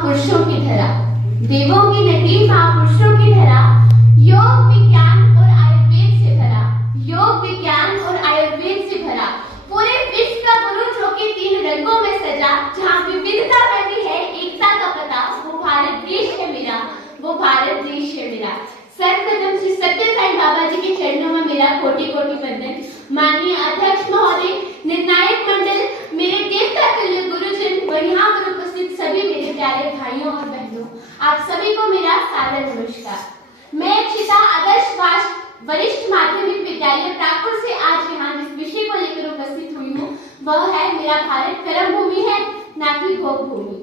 महापुरुषों की धरा, देवों की नगरी महापुरुषों की धरा, योग विज्ञान और आयुर्वेद से भरा, योग विज्ञान और आयुर्वेद से भरा, पूरे विश्व का गुरु जो कि 3 रंगों में सजा, जहाँ विविधता में भी है एकता का प्रताप, वो भारत देश है मेरा, वो भारत देश है मेरा। सर्वप्रथम श्री सत्य साईं बाबा जी के चरणों में मेरा कोटि कोटि वंदन। माननीय अध्यक्ष महोदय, निर्णायक मंडल, मेरे देवता तुल्य गुरुजन और यहाँ पर उपस्थित सभी मेरे प्यारे भाइयों और बहनों, आप सभी को मेरा सादर नमस्कार। मैं अक्षिता आदर्श वरिष्ठ माध्यमिक विद्यालय प्रागपुर से आज यहाँ जिस विषय को लेकर उपस्थित हुई हूँ वह है मेरा भारत कर्म भूमि है, ना कि भोग भूमि।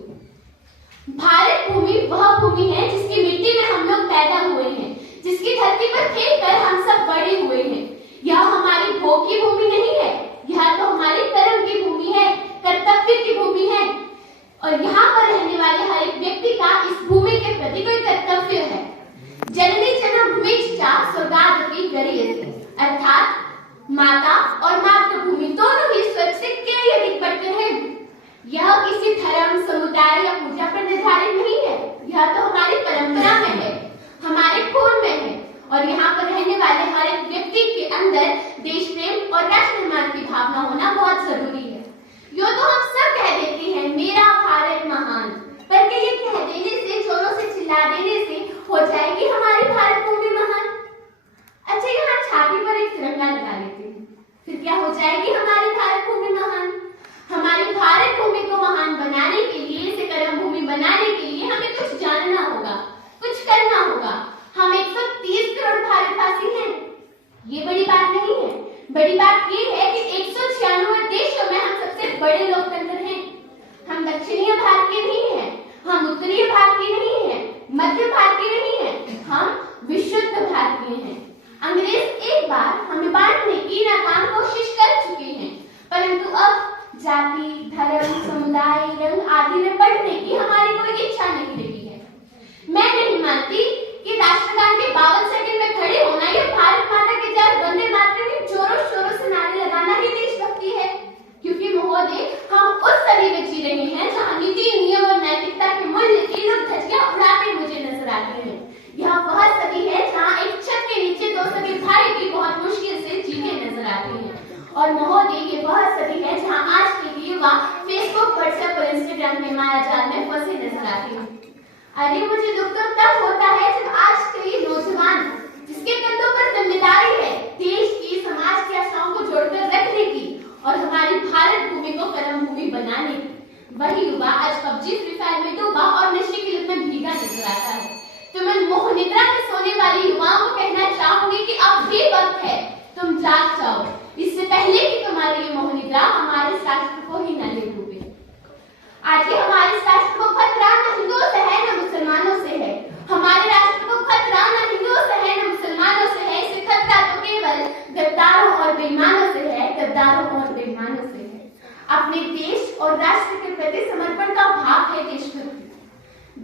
भारत भूमि वह भूमि है जिसकी मिट्टी में हम लोग पैदा हुए हैं, जिसकी धरती पर खेल कर हम सब बड़े हुए हैं। यह हमारी भोग की भूमि नहीं है, यह तो हमारे कर्म की भूमि है, कर्तव्य की भूमि है। और यहाँ पर रहने वाले हर एक व्यक्ति का इस भूमि के प्रति कोई कर्तव्य है। जननी जन्मभूमि चा स्वर्गादपि गरीयसी, अर्थात माता और मातृभूमि दोनों ही स्वर्ग से कई अधिक बढ़ते हैं। यह किसी धर्म, समुदाय या पूजा पर निर्धारित नहीं है, यह तो हमारी परंपरा में है, हमारे खून में है। और यहाँ पर रहने वाले हर एक व्यक्ति के अंदर देश प्रेम और राष्ट्र निर्माण की भावना होना बहुत जरूरी है। यो तो हम सब कह देते हैं मेरा भारत महान, पर क्या ये कह देने से, जोरों से चिल्ला देने से हो जाएगी हमारी भारत भूमि महान? अच्छा, यहाँ छाती पर एक तिरंगा लगा लेते हैं, फिर क्या हो जाएगी हमारी भारत भूमि महान? हमारी भारत भूमि को महान बनाने के लिए, इसे कर्म भूमि बनाने के लिए हमें कुछ जानना होगा, कुछ करना होगा। हम 130 करोड़ भारतवासी हैं, ये बड़ी बात नहीं है। बड़ी बात ये है कि 196 देशों में हम सबसे बड़े लोकतंत्र हैं। हम दक्षिणीय भारत के नहीं हैं, हम उत्तरीय भारत के नहीं हैं, मध्य भारत के नहीं हैं, हम विशुद्ध भारतीय हैं। अंग्रेज एक बार हमें बांटने की नाकाम कोशिश कर चुके हैं, परंतु अब जाति, धर्म, समुदाय, रंग आदि में बढ़ने की हमारी कोई इच्छा नहीं रही है। मैं नहीं मानती कि राष्ट्रगान के 52 सेकंड में खड़े होना या भारत माता की जय वंदे मातरम में जोरों शोरों से नारे लगाना ही देशभक्ति है, क्योंकि महोदय हम उस सदी में जी रहे हैं जहाँ नीति, नियम और नैतिकता के मूल्य की लोग धज्जियां उड़ाते मुझे नजर आते हैं। यह वह सदी है जहाँ एक छत के नीचे 2 सगे भाई भी बहुत मुश्किल से जीते नजर आते हैं। और महोदय, ये वह सदी है जहाँ आज के युवा फेसबुक, व्हाट्सएप और इंस्टाग्राम के मायाजाल में फंसे नजर आते हैं। अरे मुझे दुख तो तब होता है जब आज के नौजवान, जिसके कंधों पर जिम्मेदारी है देश की, समाज की आशाओं को जोड़कर रखने की और हमारी भारत भूमि को कर्म भूमि बनाने की, वही युवा आज पबजी, फ्री फायर में डूबा और नशे की लत में भीगा नजर आता है। तो मैं मोह निद्रा में सोने वाली युवाओं को कहना चाहूंगी कि अब भी वक्त है, तुम जाग जाओ, इससे पहले कि तुम्हारी ये मोह निद्रा हमारे राष्ट्र को ही न ले डूबे। आज हमारे राष्ट्र को खतरा न हिंदुओं से है न मुसलमानों से है, हमारे राष्ट्र को खतरा न हिंदुओं से है न मुसलमानों से है, इसे खतरा तो केवल गद्दारों और बेईमानों से है, गद्दारों और बेईमानों से है। अपने देश और राष्ट्र के प्रति समर्पण का भाव है देशभक्ति।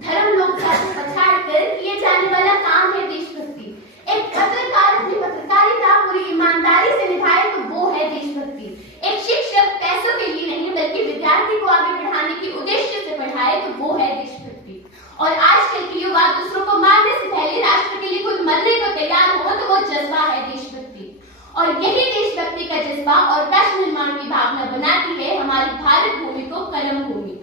धर्म लोग पछाड़ कर किए जाने वाला काम है देशभक्ति। एक पत्रकार अपनी पत्रकारिता पूरी ईमानदारी से निभाए तो वो है देशभक्ति। एक शिक्षक पैसों के लिए नहीं बल्कि विद्यार्थी को आगे बढ़ाने के उद्देश्य से पढ़ाए तो वो है देशभक्ति। और आजकल के युवा दूसरों को मारने से पहले राष्ट्र के लिए खुद मरने को तैयार हो तो वो जज्बा है देशभक्ति। और यही देशभक्ति का जज्बा और राष्ट्र निर्माण की भावना बनाती है हमारी भारत भूमि को कर्म भूमि।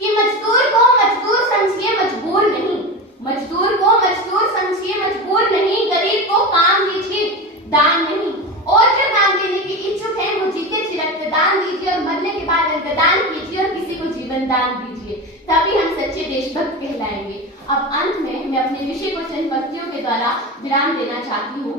कि मजदूर को मजदूर समझिए, मजबूर नहीं, मजदूर को मजदूर समझिए, मजबूर नहीं, गरीब को काम दीजिए, दान नहीं। और जो दान देने के इच्छुक हैं वो जीते जी रक्तदान दीजिए और मरने के बाद अंगदान कीजिए और किसी को जीवन दान दीजिए, तभी हम सच्चे देशभक्त कहलाएंगे। अब अंत में मैं अपने विषय को चंद पंक्तियों के द्वारा विराम देना चाहती हूँ।